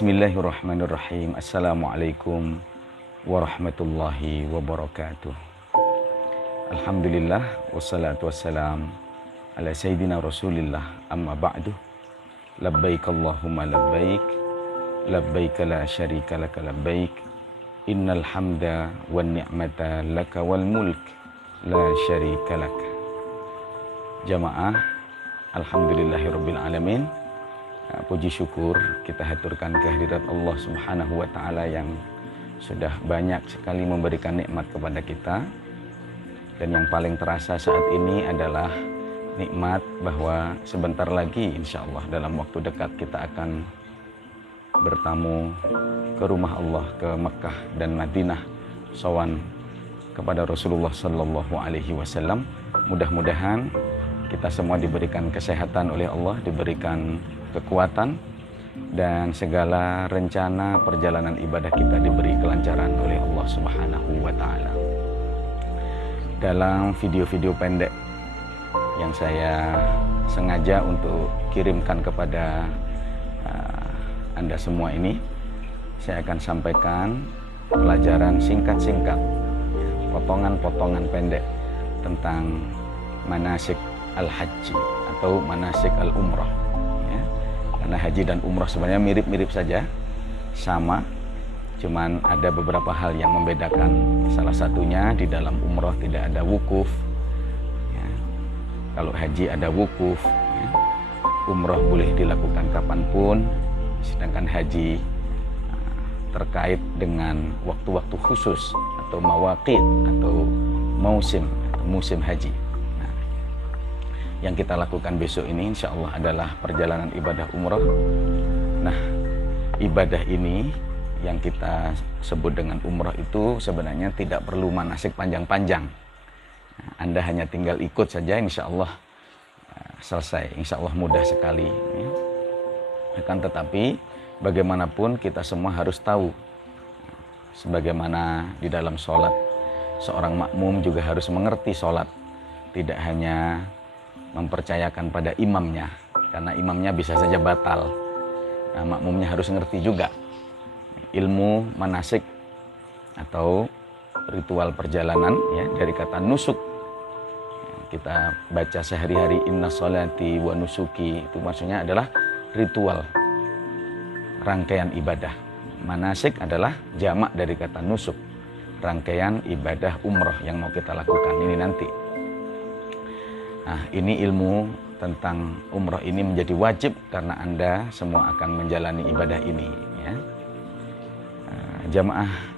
Bismillahirrahmanirrahim. Assalamualaikum warahmatullahi wabarakatuh. Alhamdulillah wassalatu wassalam ala sayyidina Rasulillah, amma ba'du. Labbaik Allahumma labbaik, labbaik la syarika laka labbaik, innal hamda wan ni'mata laka wal mulk la syarika lak. Jamaah, alhamdulillahirabbil alamin. Puji syukur kita haturkan kehadirat Allah Subhanahu wa taala yang sudah banyak sekali memberikan nikmat kepada kita. Dan yang paling terasa saat ini adalah nikmat bahwa sebentar lagi insya Allah dalam waktu dekat kita akan bertamu ke rumah Allah, ke Mekah dan Madinah, sowan kepada Rasulullah Sallallahu Alaihi Wasallam. Mudah-mudahan kita semua diberikan kesehatan oleh Allah, diberikan kekuatan, dan segala rencana perjalanan ibadah kita diberi kelancaran oleh Allah Subhanahu wa taala. Dalam video-video pendek yang saya sengaja untuk kirimkan kepada Anda semua ini, saya akan sampaikan pelajaran singkat-singkat, potongan-potongan pendek tentang manasik al-haji atau manasik al-umrah. Karena haji dan umrah sebenarnya mirip-mirip saja, sama, cuman ada beberapa hal yang membedakan. Salah satunya di dalam umrah tidak ada wukuf, ya. Kalau haji ada wukuf, ya. Umrah boleh dilakukan kapanpun, sedangkan haji terkait dengan waktu-waktu khusus atau mawaqit atau musim haji. Yang kita lakukan besok ini insya Allah adalah perjalanan ibadah umrah. Nah, ibadah ini yang kita sebut dengan umrah itu sebenarnya tidak perlu manasik panjang-panjang. Anda hanya tinggal ikut saja, insya Allah selesai, insya Allah mudah sekali. Akan tetapi bagaimanapun kita semua harus tahu, sebagaimana di dalam sholat, seorang makmum juga harus mengerti sholat, tidak hanya mempercayakan pada imamnya, karena imamnya bisa saja batal. Nah, makmumnya harus ngerti juga ilmu manasik atau ritual perjalanan, ya, dari kata nusuk. Kita baca sehari-hari inna sholati wa nusuki, itu maksudnya adalah ritual, rangkaian ibadah. Manasik adalah jamak dari kata nusuk, rangkaian ibadah umroh yang mau kita lakukan ini nanti. Nah, ini ilmu tentang umroh ini menjadi wajib karena Anda semua akan menjalani ibadah ini, ya. Jamaah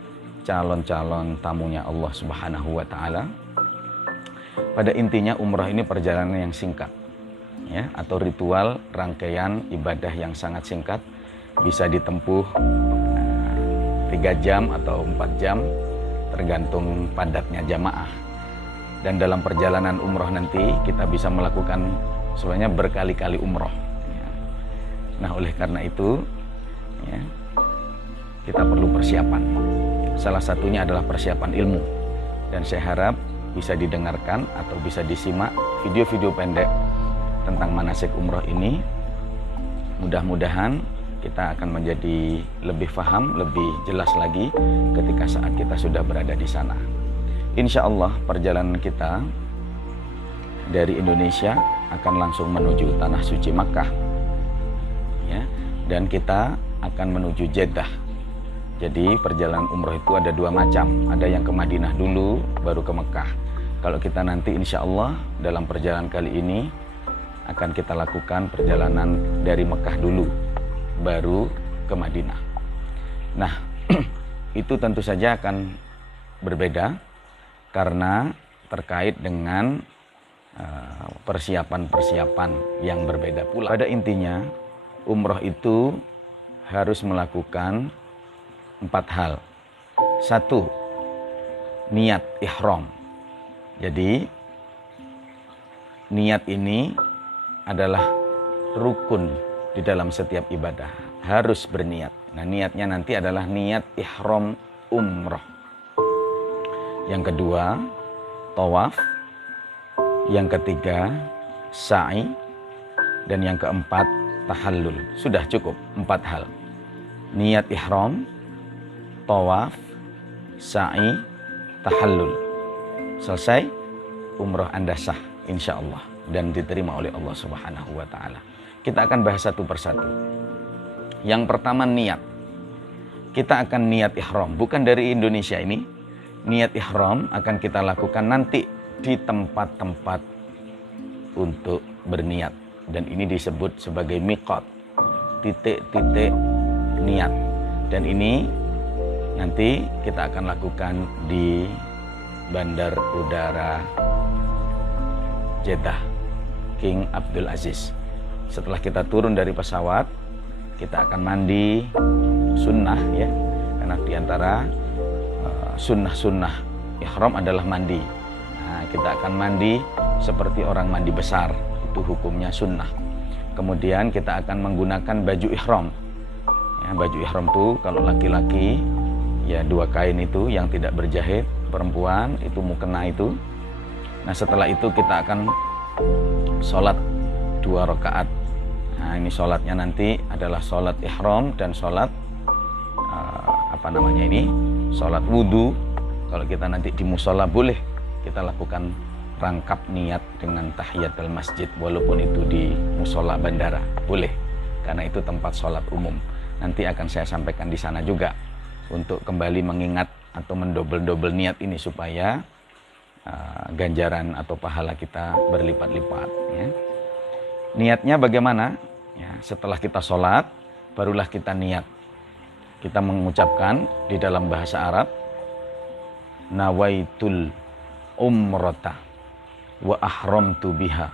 calon-calon tamunya Allah Subhanahu wa taala. Pada intinya umroh ini perjalanan yang singkat, ya, atau ritual rangkaian ibadah yang sangat singkat, bisa ditempuh 3 jam atau 4 jam tergantung padatnya jamaah. Dan dalam perjalanan umroh nanti kita bisa melakukan sebenarnya berkali-kali umroh, ya. Nah, oleh karena itu, ya, kita perlu persiapan. Salah satunya adalah persiapan ilmu. Dan saya harap bisa didengarkan atau bisa disimak video-video pendek tentang manasik umroh ini. Mudah-mudahan kita akan menjadi lebih paham, lebih jelas lagi ketika saat kita sudah berada di sana. Insya Allah perjalanan kita dari Indonesia akan langsung menuju tanah suci Makkah, ya, dan kita akan menuju Jeddah. Jadi perjalanan umroh itu ada 2 macam, ada yang ke Madinah dulu baru ke Mekah. Kalau kita nanti insya Allah dalam perjalanan kali ini akan kita lakukan perjalanan dari Mekah dulu baru ke Madinah. Nah, itu tentu saja akan berbeda karena terkait dengan persiapan-persiapan yang berbeda pula. Pada intinya, umroh itu harus melakukan 4 hal. 1, niat ihram. Jadi, niat ini adalah rukun di dalam setiap ibadah. Harus berniat. Nah, niatnya nanti adalah niat ihram umroh. Yang kedua, tawaf. Yang ketiga, sa'i. Dan yang keempat, tahallul. Sudah cukup 4 hal. niat ihram, tawaf, sa'i, tahallul. Selesai, umroh Anda sah insya Allah dan diterima oleh Allah Subhanahu wa Ta'ala. Kita akan bahas satu persatu. Yang pertama, niat. Kita akan niat ihram, bukan dari Indonesia ini. Niat ihram akan kita lakukan nanti di tempat-tempat untuk berniat, dan ini disebut sebagai miqat, titik-titik niat. Dan ini nanti kita akan lakukan di Bandar Udara Jeddah King Abdul Aziz. Setelah kita turun dari pesawat, kita akan mandi sunnah ya, karena diantara sunnah-sunnah ihram adalah mandi. Nah, kita akan mandi seperti orang mandi besar, itu hukumnya sunnah. Kemudian kita akan menggunakan baju ihram. Ya, baju ihram itu kalau laki-laki ya 2 kain itu yang tidak berjahit, perempuan itu mukena itu. Nah, setelah itu kita akan sholat 2 rakaat. Nah, ini sholatnya nanti adalah sholat ihram dan sholat sholat wudhu. Kalau kita nanti di musola boleh kita lakukan rangkap niat dengan tahiyatul masjid, walaupun itu di musola bandara boleh, karena itu tempat sholat umum. Nanti akan saya sampaikan di sana juga untuk kembali mengingat atau mendobel-dobel niat ini supaya ganjaran atau pahala kita berlipat-lipat ya. Niatnya bagaimana? Ya, setelah kita sholat barulah kita niat. Kita mengucapkan di dalam bahasa Arab, nawaitul umrata wa ahramtu biha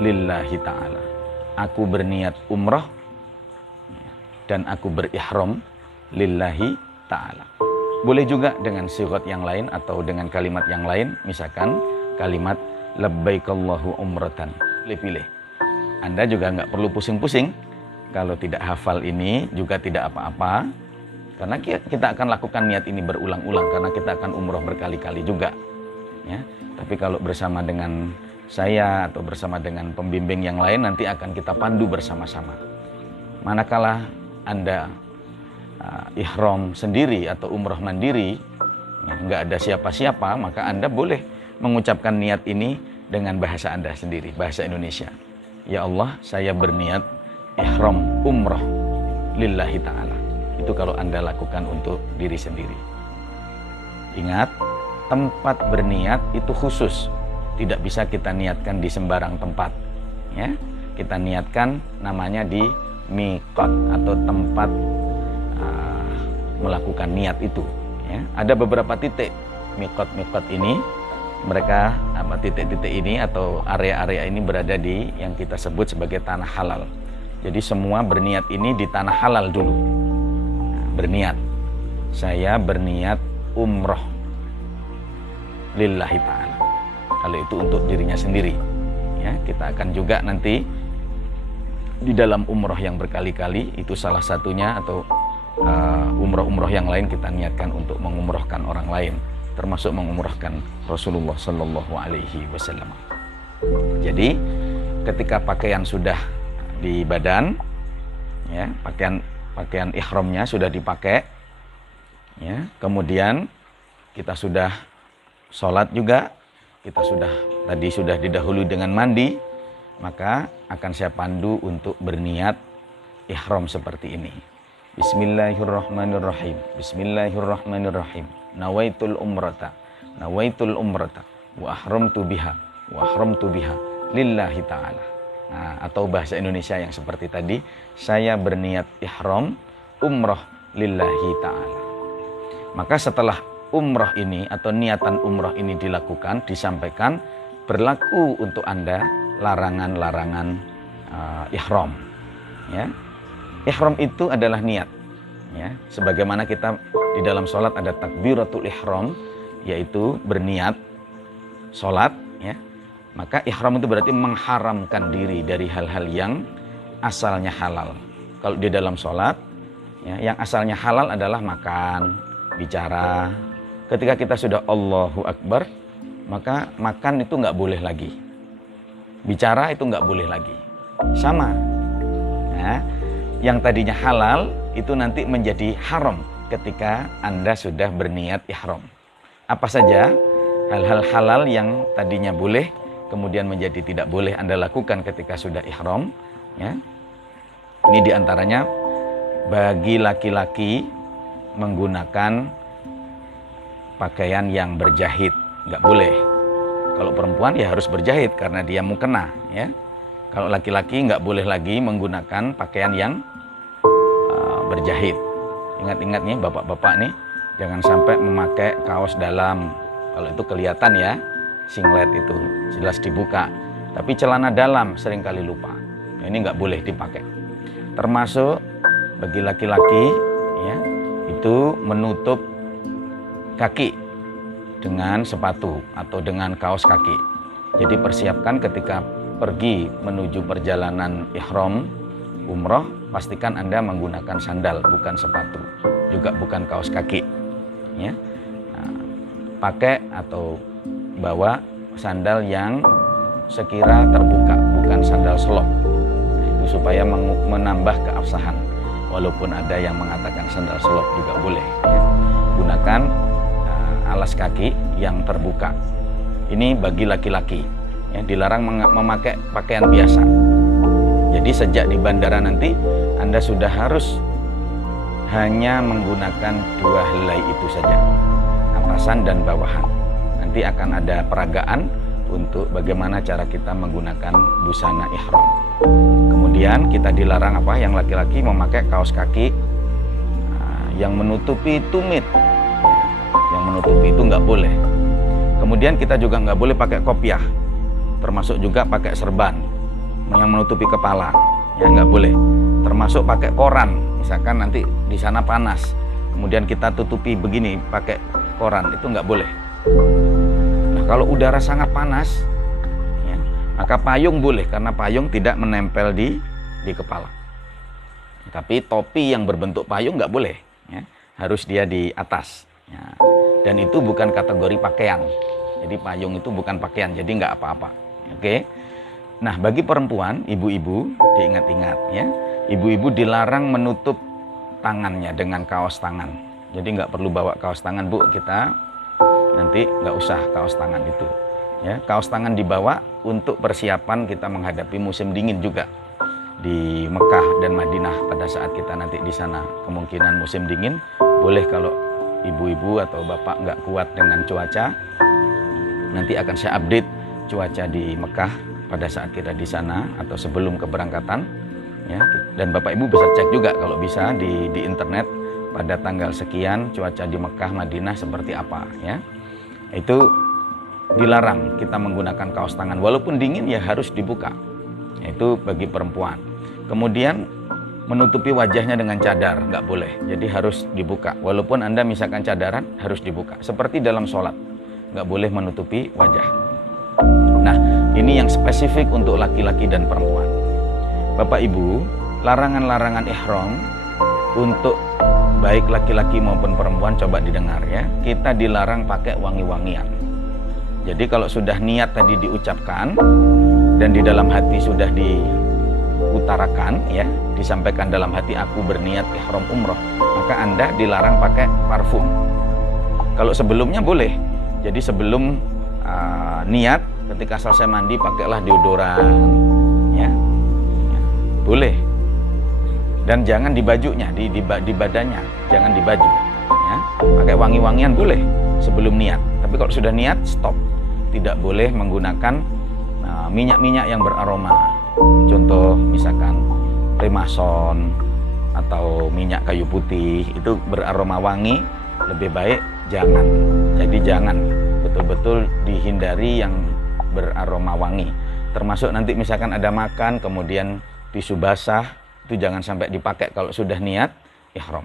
lillahi ta'ala. Aku berniat umrah dan aku berihram lillahi ta'ala. Boleh juga dengan sigat yang lain atau dengan kalimat yang lain, misalkan kalimat labbaikallahu umratan. Pilih-pilih. Anda juga nggak perlu pusing-pusing. Kalau tidak hafal ini juga tidak apa-apa, karena kita akan lakukan niat ini berulang-ulang, karena kita akan umroh berkali-kali juga ya. Tapi kalau bersama dengan saya atau bersama dengan pembimbing yang lain, nanti akan kita pandu bersama-sama. Manakala Anda ihram sendiri atau umroh mandiri, nggak ada siapa-siapa, maka Anda boleh mengucapkan niat ini dengan bahasa Anda sendiri, bahasa Indonesia. Ya Allah, saya berniat ihram umroh lillahi ta'ala. Itu kalau Anda lakukan untuk diri sendiri. Ingat, tempat berniat itu khusus, tidak bisa kita niatkan di sembarang tempat ya. Kita niatkan namanya di miqat atau tempat melakukan niat itu ya. Ada beberapa titik miqat ini, mereka titik-titik ini atau area-area ini berada di yang kita sebut sebagai tanah halal. Jadi semua berniat ini di tanah halal dulu. Berniat, saya berniat umroh lillahi ta'ala. Kalau itu untuk dirinya sendiri ya, kita akan juga nanti di dalam umroh yang berkali-kali, itu salah satunya, atau umroh-umroh yang lain kita niatkan untuk mengumrohkan orang lain, termasuk mengumrohkan Rasulullah Sallallahu Alaihi Wasallam. Jadi ketika pakaian sudah di badan ya, pakaian ihramnya sudah dipakai ya, kemudian kita sudah sholat juga, kita sudah didahului dengan mandi, maka akan saya pandu untuk berniat ihram seperti ini. Bismillahirrahmanirrahim. Bismillahirrahmanirrahim. Nawaitul umrata wa ahramtu biha lillahi ta'ala. Nah, atau bahasa Indonesia yang seperti tadi, saya berniat ihram umroh lillahi ta'ala. Maka setelah umroh ini atau niatan umroh ini dilakukan, disampaikan, berlaku untuk Anda larangan-larangan ihram ya. Ihram itu adalah niat ya. Sebagaimana kita di dalam sholat ada takbiratul ihram, yaitu berniat sholat ya. Maka ihram itu berarti mengharamkan diri dari hal-hal yang asalnya halal. Kalau di dalam sholat ya, yang asalnya halal adalah makan, bicara. Ketika kita sudah Allahu Akbar, maka makan itu nggak boleh lagi, bicara itu nggak boleh lagi. Sama ya, yang tadinya halal itu nanti menjadi haram ketika Anda sudah berniat ihram. Apa saja hal-hal halal yang tadinya boleh kemudian menjadi tidak boleh Anda lakukan ketika sudah ihram, ya. Ini diantaranya bagi laki-laki menggunakan pakaian yang berjahit, nggak boleh. Kalau perempuan ya harus berjahit karena dia mukena, ya. Kalau laki-laki nggak boleh lagi menggunakan pakaian yang berjahit. Ingat-ingat nih bapak-bapak nih, jangan sampai memakai kaos dalam. Kalau itu kelihatan ya, singlet itu jelas dibuka. Tapi celana dalam seringkali lupa. Ini nggak boleh dipakai. Termasuk bagi laki-laki, ya, itu menutup kaki dengan sepatu atau dengan kaos kaki. Jadi persiapkan ketika pergi menuju perjalanan ihram umroh, pastikan Anda menggunakan sandal, bukan sepatu, juga bukan kaos kaki, ya. Nah, pakai atau bawa sandal yang sekira terbuka, bukan sandal selop. Itu supaya menambah keabsahan. Walaupun ada yang mengatakan sandal selop juga boleh, ya. Gunakan alas kaki yang terbuka. Ini bagi laki-laki, ya, dilarang memakai pakaian biasa. Jadi sejak di bandara nanti Anda sudah harus hanya menggunakan 2 helai itu saja, atasan dan bawahan. Nanti akan ada peragaan untuk bagaimana cara kita menggunakan busana ihram. Kemudian kita dilarang apa? Yang laki-laki memakai kaos kaki yang menutupi tumit. Yang menutupi itu nggak boleh. Kemudian kita juga nggak boleh pakai kopiah, termasuk juga pakai serban yang menutupi kepala, ya nggak boleh. Termasuk pakai koran, misalkan nanti di sana panas, kemudian kita tutupi begini pakai koran, itu nggak boleh. Nah, kalau udara sangat panas, ya, maka payung boleh karena payung tidak menempel di kepala. Tapi topi yang berbentuk payung nggak boleh, ya, harus dia di atas. Ya. Dan itu bukan kategori pakaian. Jadi payung itu bukan pakaian, jadi nggak apa-apa. Oke. Nah, bagi perempuan, ibu-ibu diingat-ingat, ya. Ibu-ibu dilarang menutup tangannya dengan kaos tangan. Jadi nggak perlu bawa kaos tangan, Bu. Kita nanti nggak usah kaos tangan itu. Ya, kaos tangan dibawa untuk persiapan kita menghadapi musim dingin juga di Mekah dan Madinah pada saat kita nanti di sana. Kemungkinan musim dingin boleh kalau ibu-ibu atau bapak nggak kuat dengan cuaca, nanti akan saya update cuaca di Mekah pada saat kita di sana atau sebelum keberangkatan, ya. Dan bapak ibu bisa cek juga kalau bisa di internet pada tanggal sekian cuaca di Mekah Madinah seperti apa, ya. Itu dilarang kita menggunakan kaos tangan, walaupun dingin ya harus dibuka. Itu bagi perempuan. Kemudian menutupi wajahnya dengan cadar, nggak boleh. Jadi harus dibuka. Walaupun Anda misalkan cadaran, harus dibuka. Seperti dalam sholat, nggak boleh menutupi wajah. Nah, ini yang spesifik untuk laki-laki dan perempuan. Bapak Ibu, larangan-larangan ihram untuk baik laki-laki maupun perempuan coba didengar, ya. Kita dilarang pakai wangi-wangian. Jadi kalau sudah niat tadi diucapkan dan di dalam hati sudah diutarakan, ya, disampaikan dalam hati aku berniat ihram umroh, maka Anda dilarang pakai parfum. Kalau sebelumnya boleh. Jadi sebelum niat, ketika selesai mandi pakailah deodoran, ya. Boleh. Dan jangan di bajunya, di badannya, jangan di baju, ya. Pakai wangi-wangian boleh sebelum niat. Tapi kalau sudah niat, stop. Tidak boleh menggunakan minyak-minyak yang beraroma. Contoh misalkan remason atau minyak kayu putih, itu beraroma wangi, lebih baik jangan. Jadi jangan, betul-betul dihindari yang beraroma wangi. Termasuk nanti misalkan ada makan kemudian tisu basah, itu jangan sampai dipakai kalau sudah niat ihram.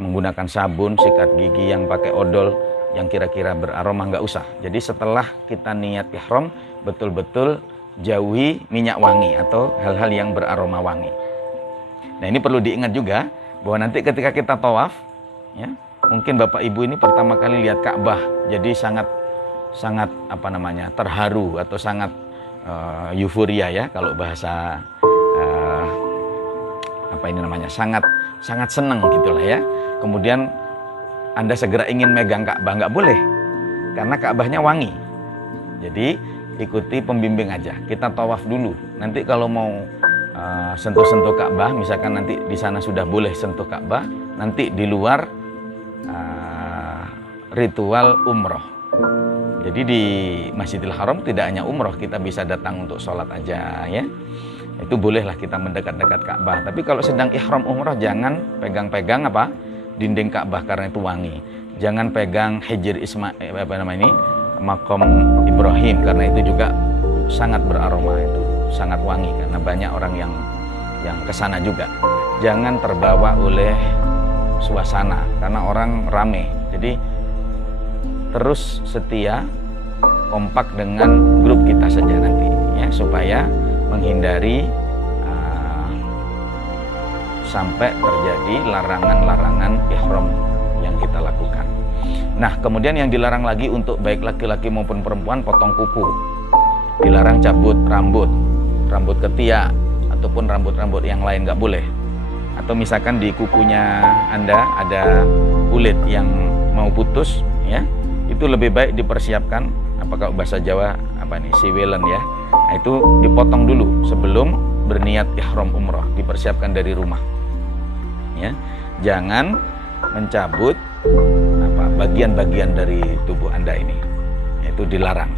Menggunakan sabun, sikat gigi yang pakai odol yang kira-kira beraroma nggak usah. Jadi setelah kita niat ihram, betul-betul jauhi minyak wangi atau hal-hal yang beraroma wangi. Nah, ini perlu diingat juga bahwa nanti ketika kita tawaf, ya, mungkin Bapak Ibu ini pertama kali lihat Ka'bah, jadi sangat terharu atau sangat euforia, ya, kalau bahasa sangat sangat senang gitulah ya. Kemudian Anda segera ingin megang Ka'bah, nggak boleh, karena Ka'bahnya wangi. Jadi ikuti pembimbing aja. Kita tawaf dulu. Nanti kalau mau sentuh-sentuh Ka'bah, misalkan nanti di sana sudah boleh sentuh Ka'bah, nanti di luar ritual umroh. Jadi di Masjidil Haram tidak hanya umroh, kita bisa datang untuk sholat aja ya. Itu bolehlah kita mendekat-dekat Ka'bah. Tapi kalau sedang ihram umroh, jangan pegang-pegang dinding Ka'bah karena itu wangi. Jangan pegang Hijr Ismail Makom Ibrahim, karena itu juga sangat beraroma, itu sangat wangi karena banyak orang yang kesana juga. Jangan terbawa oleh suasana karena orang rame. Jadi terus setia kompak dengan grup kita saja nanti ya, supaya menghindari sampai terjadi larangan-larangan ihram yang kita lakukan. Nah, kemudian yang dilarang lagi untuk baik laki-laki maupun perempuan, potong kuku. Dilarang cabut rambut ketiak ataupun rambut-rambut yang lain, nggak boleh. Atau misalkan di kukunya Anda ada kulit yang mau putus ya, itu lebih baik dipersiapkan, apakah bahasa Jawa siwelen ya. Nah, itu dipotong dulu sebelum berniat ihram umroh, dipersiapkan dari rumah. Ya, jangan mencabut bagian-bagian dari tubuh Anda ini, itu dilarang.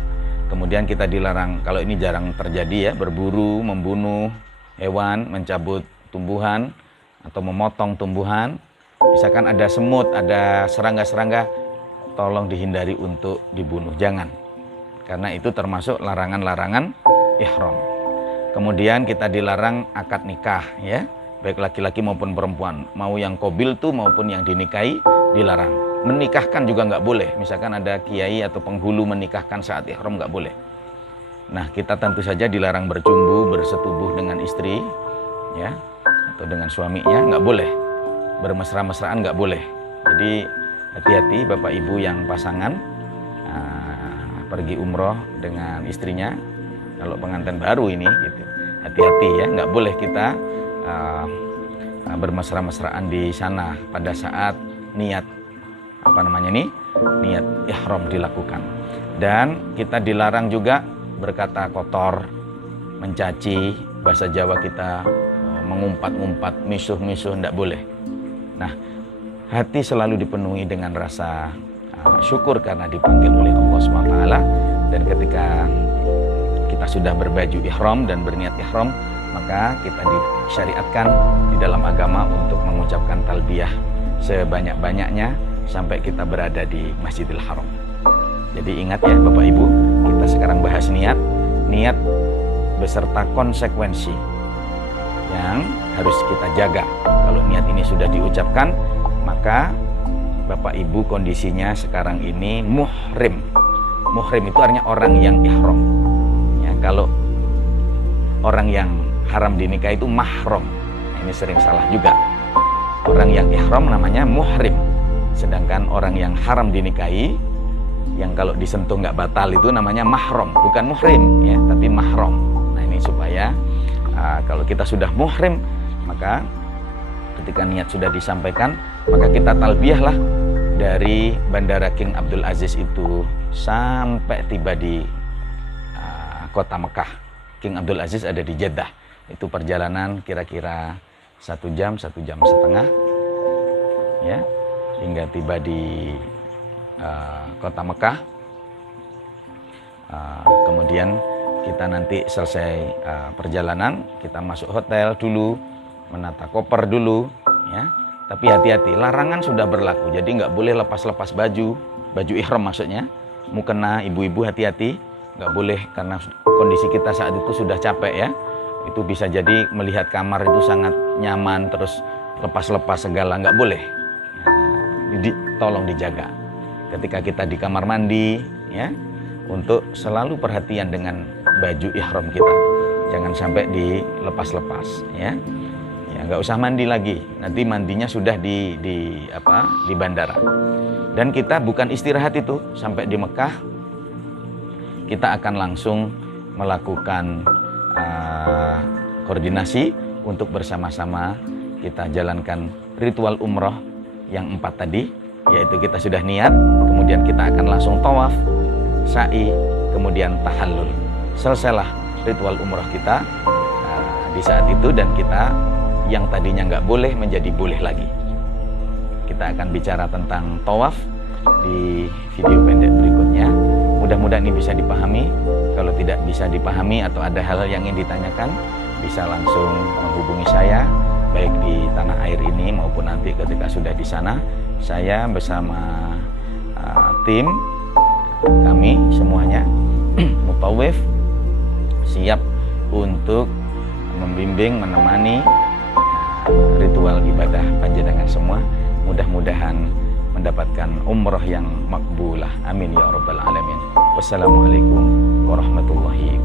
Kemudian kita dilarang, kalau ini jarang terjadi ya, berburu, membunuh hewan, mencabut tumbuhan atau memotong tumbuhan. Misalkan ada semut, ada serangga-serangga, tolong dihindari untuk dibunuh, jangan, karena itu termasuk larangan-larangan ihram. Kemudian kita dilarang akad nikah ya, baik laki-laki maupun perempuan, mau yang qabil tuh maupun yang dinikahi dilarang. Menikahkan juga nggak boleh, misalkan ada kiai atau penghulu menikahkan saat ihram nggak boleh. Nah, kita tentu saja dilarang bercumbu, bersetubuh dengan istri ya, atau dengan suaminya, nggak boleh. Bermesra-mesraan nggak boleh. Jadi hati-hati Bapak Ibu yang pasangan pergi umroh dengan istrinya, kalau pengantin baru ini gitu, hati-hati ya, nggak boleh kita bermesra-mesraan di sana pada saat niat niat ihram dilakukan. Dan kita dilarang juga berkata kotor, mencaci, bahasa Jawa kita mengumpat-ngumpat, misuh-misuh, tidak boleh. Nah, hati selalu dipenuhi dengan rasa syukur karena dipanggil oleh Allah SWT. Dan ketika kita sudah berbaju ihram dan berniat ihram, maka kita disyariatkan di dalam agama untuk mengucapkan talbiyah sebanyak-banyaknya sampai kita berada di Masjidil Haram. Jadi ingat ya Bapak Ibu, kita sekarang bahas niat beserta konsekuensi yang harus kita jaga. Kalau niat ini sudah diucapkan, maka Bapak Ibu kondisinya sekarang ini muhrim. Muhrim itu artinya orang yang ihram. Ya, kalau orang yang haram dinikah itu mahram. Nah, ini sering salah juga. Orang yang ihram namanya muhrim. Sedangkan orang yang haram dinikahi, yang kalau disentuh nggak batal itu namanya mahram, bukan muhrim ya, tapi mahram. Nah, ini supaya kalau kita sudah muhrim, maka ketika niat sudah disampaikan, maka kita talbiyahlah dari Bandara King Abdul Aziz itu sampai tiba di kota Mekah. King Abdul Aziz ada di Jeddah. Itu perjalanan kira-kira 1 jam, 1 jam setengah ya, hingga tiba di kota Mekah. Kemudian kita nanti selesai perjalanan, kita masuk hotel dulu, menata koper dulu ya. Tapi hati-hati, larangan sudah berlaku, jadi nggak boleh lepas-lepas baju ihram maksudnya. Mukena ibu-ibu hati-hati, nggak boleh, karena kondisi kita saat itu sudah capek ya. Itu bisa jadi melihat kamar itu sangat nyaman, terus lepas-lepas segala, nggak boleh. Tolong dijaga ketika kita di kamar mandi ya, untuk selalu perhatian dengan baju ihram kita, jangan sampai dilepas-lepas ya. Ya, nggak usah mandi lagi, nanti mandinya sudah di bandara. Dan kita bukan istirahat itu, sampai di Mekah kita akan langsung melakukan koordinasi untuk bersama-sama kita jalankan ritual umroh yang 4 tadi, yaitu kita sudah niat, kemudian kita akan langsung tawaf, sa'i, kemudian tahallul. Selesailah ritual umroh kita di saat itu, dan kita yang tadinya nggak boleh menjadi boleh lagi. Kita akan bicara tentang tawaf di video pendek berikutnya. Mudah-mudahan ini bisa dipahami. Kalau tidak bisa dipahami atau ada hal yang ingin ditanyakan, bisa langsung menghubungi saya, baik di tanah air ini maupun nanti ketika sudah di sana. Saya bersama tim kami semuanya mutawif siap untuk membimbing, menemani ritual ibadah panjenengan semua. Mudah-mudahan mendapatkan umroh yang makbulah. Amin ya rabbal alamin. Wassalamualaikum warahmatullahi